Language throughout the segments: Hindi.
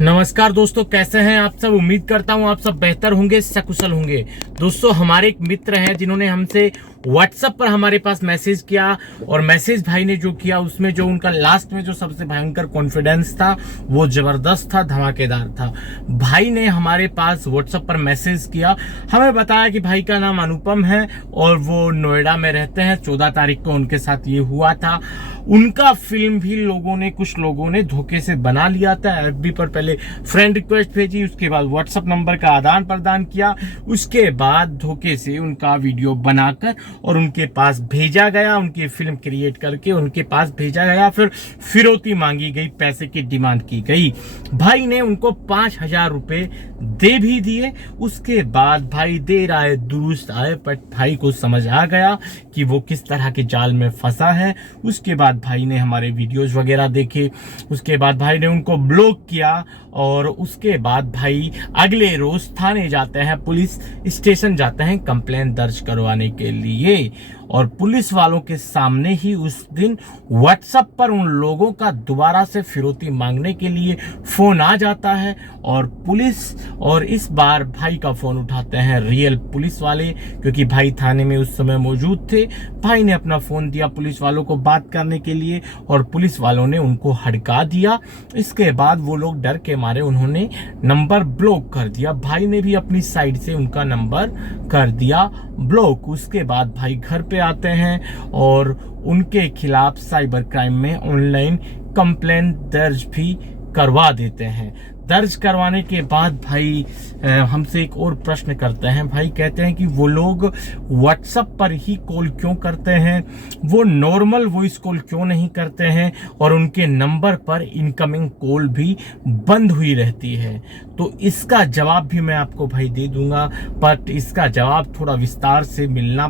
नमस्कार दोस्तों, कैसे हैं आप सब। उम्मीद करता हूं आप सब बेहतर होंगे, सकुशल होंगे। दोस्तों, हमारे एक मित्र हैं जिन्होंने हमसे व्हाट्सएप पर हमारे पास मैसेज किया, और मैसेज भाई ने जो किया उसमें जो उनका लास्ट में जो सबसे भयंकर कॉन्फिडेंस था वो जबरदस्त था, धमाकेदार था। भाई ने हमारे पास व्हाट्सएप पर मैसेज किया, हमें बताया कि भाई का नाम अनुपम है और वो नोएडा में रहते हैं। 14 तारीख को उनके साथ ये हुआ था। उनका फिल्म भी कुछ लोगों ने धोखे से बना लिया था। एफबी पर पहले फ्रेंड रिक्वेस्ट भेजी, उसके बाद व्हाट्सएप नंबर का आदान प्रदान किया, उसके बाद धोखे से उनका वीडियो बनाकर और उनके पास भेजा गया, उनकी फिल्म क्रिएट करके उनके पास भेजा गया। फिर फिरौती मांगी गई, पैसे की डिमांड की गई। भाई ने उनको 5,000 रुपए दे भी दिए। उसके बाद भाई देर आए दुरुस्त आए, बट भाई को समझ आ गया कि वो किस तरह के जाल में फंसा है। उसके बाद भाई ने हमारे वीडियोस वगैरह देखे, उसके बाद भाई ने उनको ब्लॉक किया, और उसके बाद भाई अगले रोज थाने जाते हैं, पुलिस स्टेशन जाते हैं कंप्लेंट दर्ज करवाने के लिए। और पुलिस वालों के सामने ही उस दिन व्हाट्सएप पर उन लोगों का दोबारा से फिरौती मांगने के लिए फोन आ जाता है, और पुलिस और इस बार भाई का फोन उठाते हैं रियल पुलिस वाले, क्योंकि भाई थाने में उस समय मौजूद थे। भाई ने अपना फोन दिया पुलिस वालों को बात करने के लिए, और पुलिस वालों ने उनको हड़का दिया। इसके बाद वो लोग डर के मारे उन्होंने नंबर ब्लॉक कर दिया। भाई ने भी अपनी साइड से उनका नंबर कर दिया ब्लॉक। उसके बाद भाई घर पे आते हैं और उनके खिलाफ साइबर क्राइम में ऑनलाइन कंप्लेंट दर्ज भी करवा देते हैं। दर्ज करवाने के बाद भाई हमसे एक और प्रश्न करते हैं। भाई कहते हैं कि वो लोग व्हाट्सएप पर ही कॉल क्यों करते हैं, वो नॉर्मल वॉइस कॉल क्यों नहीं करते हैं, और उनके नंबर पर इनकमिंग कॉल भी बंद हुई रहती है। तो इसका जवाब भी मैं आपको भाई दे दूंगा, बट इसका जवाब थोड़ा विस्तार से देना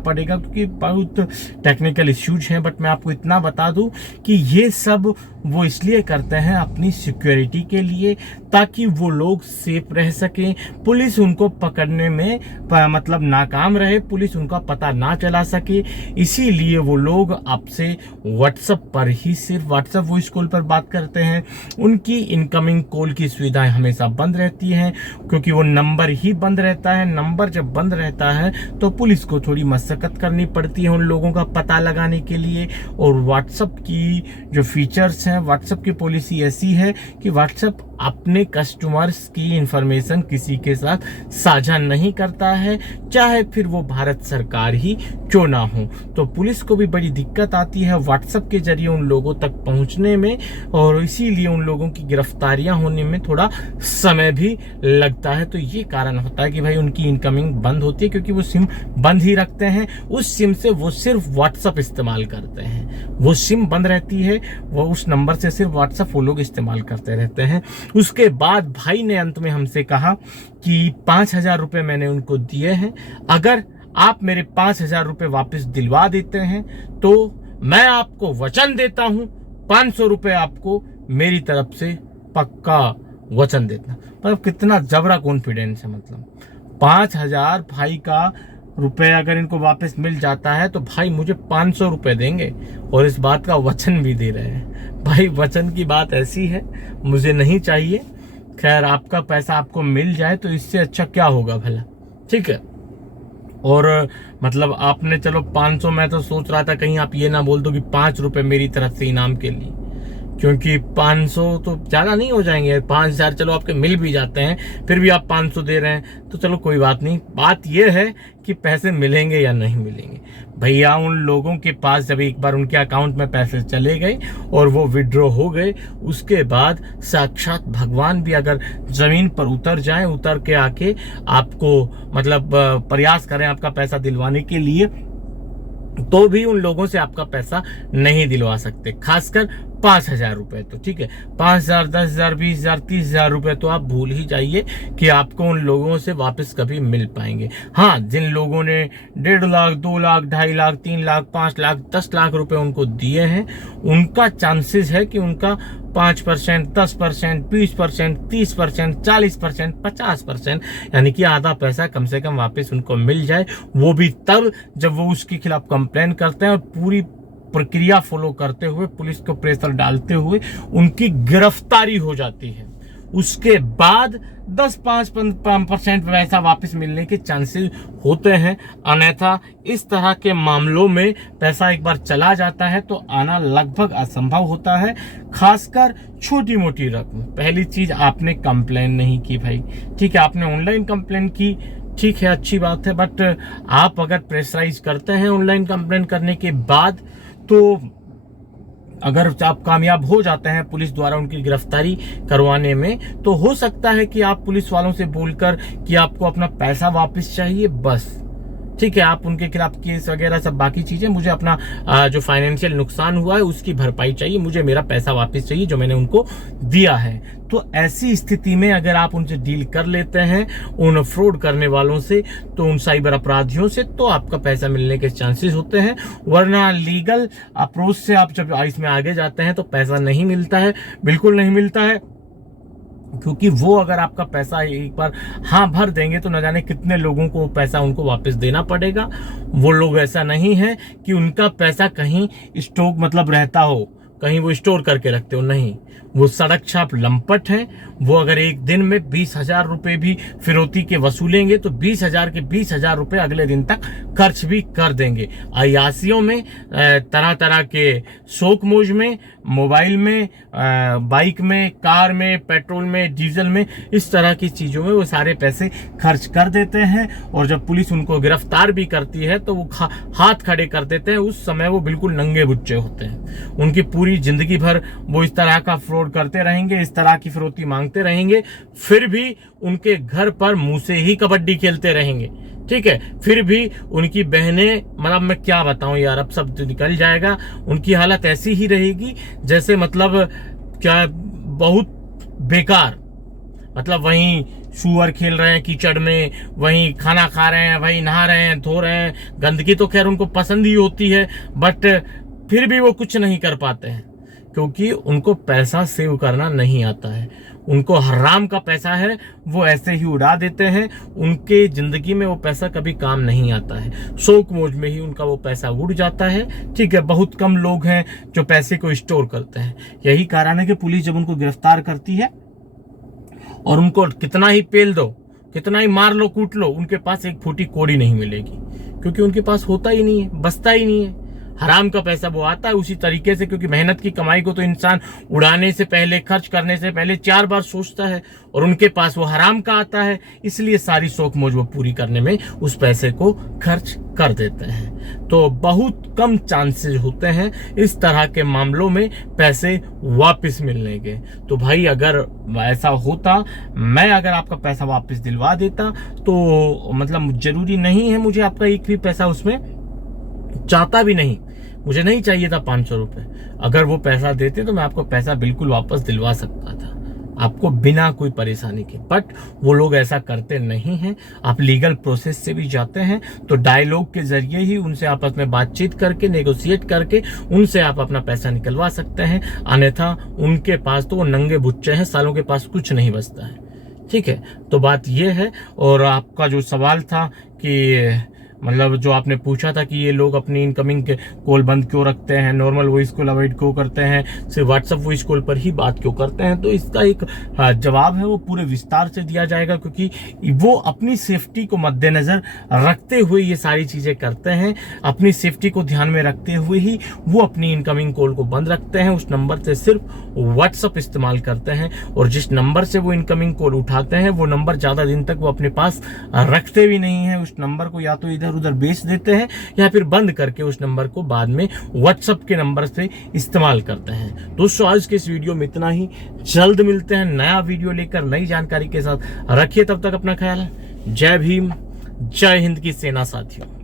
पड़ेगा, क्योंकि बहुत टेक्निकल इश्यूज हैं। बट मैं आपको इतना बता दूं कि ये सब वो इसलिए करते हैं अपनी सिक्योरिटी के लिए, ताकि वो लोग सेफ रह सकें, पुलिस उनको पकड़ने में मतलब नाकाम रहे, पुलिस उनका पता ना चला सके। इसीलिए वो लोग आपसे व्हाट्सएप पर ही सिर्फ व्हाट्सएप वॉइस कॉल पर बात करते हैं। उनकी इनकमिंग कॉल की सुविधाएं हमेशा बंद रहती हैं, क्योंकि वो नंबर ही बंद रहता है। नंबर जब बंद रहता है तो पुलिस को थोड़ी मशक्कत करनी पड़ती है उन लोगों का पता लगाने के लिए। और व्हाट्सएप की जो फीचर्स हैं, व्हाट्सएप की पॉलिसी ऐसी है कि व्हाट्सएप अपने कस्टमर्स की इंफॉर्मेशन किसी के साथ साझा नहीं करता है, चाहे फिर वो भारत सरकार ही क्यों ना हो। तो पुलिस को भी बड़ी दिक्कत आती है व्हाट्सएप के जरिए उन लोगों तक पहुंचने में, और इसीलिए उन लोगों की गिरफ्तारियां होने में थोड़ा समय भी लगता है। तो ये कारण होता है कि भाई उनकी इनकमिंग बंद होती है, क्योंकि वो सिम बंद ही रखते हैं। उस सिम से वो सिर्फ व्हाट्सएप इस्तेमाल करते हैं, वो सिम बंद रहती है, वो उस नंबर से सिर्फ व्हाट्सएप वो लोग इस्तेमाल करते रहते हैं। उसके बाद भाई ने अंत में हमसे कहा कि 5,000 रुपए मैंने उनको दिए हैं, अगर आप मेरे 5,000 रुपए वापस दिलवा देते हैं तो मैं आपको वचन देता हूं 500 रुपए आपको मेरी तरफ से पक्का वचन देता। मतलब कितना जबरा कॉन्फिडेंस है। मतलब 5,000 भाई का रुपए अगर इनको वापस मिल जाता है तो भाई मुझे 500 रुपए देंगे, और इस बात का वचन भी दे रहे हैं। भाई वचन की बात ऐसी है, मुझे नहीं चाहिए। खैर, आपका पैसा आपको मिल जाए तो इससे अच्छा क्या होगा भला, ठीक है। और मतलब आपने चलो 500, मैं तो सोच रहा था कहीं आप ये ना बोल दो कि 5 रुपए मेरी तरफ से इनाम के लिए, क्योंकि 500 तो ज़्यादा नहीं हो जाएंगे। 5,000 चलो आपके मिल भी जाते हैं, फिर भी आप 500 दे रहे हैं तो चलो कोई बात नहीं। बात यह है कि पैसे मिलेंगे या नहीं मिलेंगे। भैया उन लोगों के पास जब एक बार उनके अकाउंट में पैसे चले गए और वो विड्रॉ हो गए, उसके बाद साक्षात भगवान भी अगर जमीन पर उतर जाएं, उतर के आके आपको मतलब प्रयास करें आपका पैसा दिलवाने के लिए, तो भी उन लोगों से आपका पैसा नहीं दिलवा सकते। खासकर 5,000 रुपए तो ठीक है, 5,000, 10,000, 20,000, 30,000 रुपए तो आप भूल ही जाइए कि आपको उन लोगों से वापस कभी मिल पाएंगे। हाँ, जिन लोगों ने 1.5 लाख, 2 लाख, 2.5 लाख, 3 लाख, 5 लाख, 10 लाख रुपए उनको दिए हैं, उनका चांसेस है कि उनका 5%, 10%, 20%, 30%, 40%, 50%, यानी कि आधा पैसा कम से कम वापस उनको मिल जाए। वो भी तब जब वो उसके खिलाफ कंप्लेन करते हैं और पूरी प्रक्रिया फॉलो करते हुए, पुलिस को प्रेशर डालते हुए उनकी गिरफ्तारी हो जाती है। उसके बाद 10-5% पैसा वापस मिलने के चांसेस होते हैं। अन्यथा इस तरह के मामलों में पैसा एक बार चला जाता है तो आना लगभग असंभव होता है, खासकर छोटी मोटी रकम। पहली चीज, आपने कंप्लेन नहीं की भाई, ठीक है, आपने ऑनलाइन कंप्लेन की, ठीक है, अच्छी बात है, बट आप अगर प्रेशराइज करते हैं ऑनलाइन कंप्लेन करने के बाद, तो अगर आप कामयाब हो जाते हैं पुलिस द्वारा उनकी गिरफ्तारी करवाने में, तो हो सकता है कि आप पुलिस वालों से बोलकर कि आपको अपना पैसा वापस चाहिए, बस ठीक है, आप उनके खिलाफ केस वगैरह सब बाकी चीजें, मुझे अपना जो फाइनेंशियल नुकसान हुआ है उसकी भरपाई चाहिए, मुझे मेरा पैसा वापस चाहिए जो मैंने उनको दिया है। तो ऐसी स्थिति में अगर आप उनसे डील कर लेते हैं, उन फ्रॉड करने वालों से, तो उन साइबर अपराधियों से, तो आपका पैसा मिलने के चांसेस होते हैं। वरना लीगल अप्रोच से आप जब इसमें आगे जाते हैं तो पैसा नहीं मिलता है, बिल्कुल नहीं मिलता है, क्योंकि वो अगर आपका पैसा एक बार हाँ भर देंगे तो न जाने कितने लोगों को पैसा उनको वापस देना पड़ेगा। वो लोग ऐसा नहीं है कि उनका पैसा कहीं स्टॉक मतलब रहता हो, कहीं वो स्टोर करके रखते हो, नहीं, वो सड़क छाप लंपट है। वो अगर एक दिन में 20,000 रुपए भी फिरौती के वसूलेंगे तो 20,000 के 20,000 रुपए अगले दिन तक खर्च भी कर देंगे। अयासियों में, तरह तरह के शौक मौज में, मोबाइल में, बाइक में, कार में, पेट्रोल में, डीजल में, इस तरह की चीजों में वो सारे पैसे खर्च कर देते हैं। और जब पुलिस उनको गिरफ्तार भी करती है तो वो हाथ खड़े कर देते हैं। उस समय वो बिल्कुल नंगे बुच्चे होते हैं। उनकी पूरी जिंदगी भर वो इस तरह का फ्रॉड करते रहेंगे, इस तरह की फिरौती मांगते रहेंगे, फिर भी उनके घर पर मुंह से ही कबड्डी खेलते रहेंगे, ठीक है, फिर भी उनकी बहनें, मतलब मैं क्या बताऊं यार, अब सब निकल जाएगा। उनकी हालत ऐसी ही रहेगी जैसे मतलब क्या, बहुत बेकार, मतलब वहीं सुअर खेल रहे हैं कीचड़ में, वहीं खाना खा रहे हैं, वहीं नहा रहे हैं, धो रहे हैं। गंदगी तो खैर उनको पसंद ही होती है, बट फिर भी वो कुछ नहीं कर पाते हैं, क्योंकि उनको पैसा सेव करना नहीं आता है। उनको हराम का पैसा है, वो ऐसे ही उड़ा देते हैं। उनके जिंदगी में वो पैसा कभी काम नहीं आता है, शौक मौज में ही उनका वो पैसा उड़ जाता है, ठीक है। बहुत कम लोग हैं जो पैसे को स्टोर करते हैं। यही कारण है कि पुलिस जब उनको गिरफ्तार करती है और उनको कितना ही पेल दो, कितना ही मार लो, कूट लो, उनके पास एक फूटी कौड़ी नहीं मिलेगी, क्योंकि उनके पास होता ही नहीं है, बचता ही नहीं है। हराम का पैसा वो आता है उसी तरीके से, क्योंकि मेहनत की कमाई को तो इंसान उड़ाने से पहले, खर्च करने से पहले 4 बार सोचता है, और उनके पास वो हराम का आता है, इसलिए सारी शौक मौज वो पूरी करने में उस पैसे को खर्च कर देते हैं। तो बहुत कम चांसेस होते हैं इस तरह के मामलों में पैसे वापस मिलने के। तो भाई अगर ऐसा होता, मैं अगर आपका पैसा वापस दिलवा देता, तो मतलब जरूरी नहीं है मुझे आपका एक भी पैसा उसमें, चाहता भी नहीं, मुझे नहीं चाहिए था 500 रुपए। अगर वो पैसा देते तो मैं आपको पैसा बिल्कुल वापस दिलवा सकता था, आपको बिना कोई परेशानी के। बट वो लोग ऐसा करते नहीं हैं। आप लीगल प्रोसेस से भी जाते हैं तो डायलॉग के जरिए ही उनसे आपस में बातचीत करके, नेगोशिएट करके उनसे आप अपना पैसा निकलवा सकते हैं। अन्यथा उनके पास तो वो नंगे बुच्चे हैं, सालों के पास कुछ नहीं बचता है, ठीक है। तो बात ये है। और आपका जो सवाल था कि मतलब जो आपने पूछा था कि ये लोग अपनी इनकमिंग कॉल बंद क्यों रखते हैं, नॉर्मल वॉइस कॉल अवॉइड क्यों करते हैं, सिर्फ व्हाट्सएप वॉइस कॉल पर ही बात क्यों करते हैं, तो इसका एक जवाब है, वो पूरे विस्तार से दिया जाएगा। क्योंकि वो अपनी सेफ्टी को मद्देनजर रखते हुए ये सारी चीजें करते हैं। अपनी सेफ्टी को ध्यान में रखते हुए ही वो अपनी इनकमिंग कॉल को बंद रखते हैं। उस नंबर से सिर्फ व्हाट्सएप इस्तेमाल करते हैं, और जिस नंबर से वो इनकमिंग कॉल उठाते हैं वो नंबर ज्यादा दिन तक वो अपने पास रखते भी नहीं है। उस नंबर को या तो इधर उधर बेच देते हैं या फिर बंद करके उस नंबर को बाद में व्हाट्सएप के नंबर से इस्तेमाल करते हैं। दोस्तों आज के इस वीडियो में इतना ही। जल्द मिलते हैं नया वीडियो लेकर, नई जानकारी के साथ। रखिए तब तक अपना ख्याल। जय भीम, जय हिंद की सेना साथियों।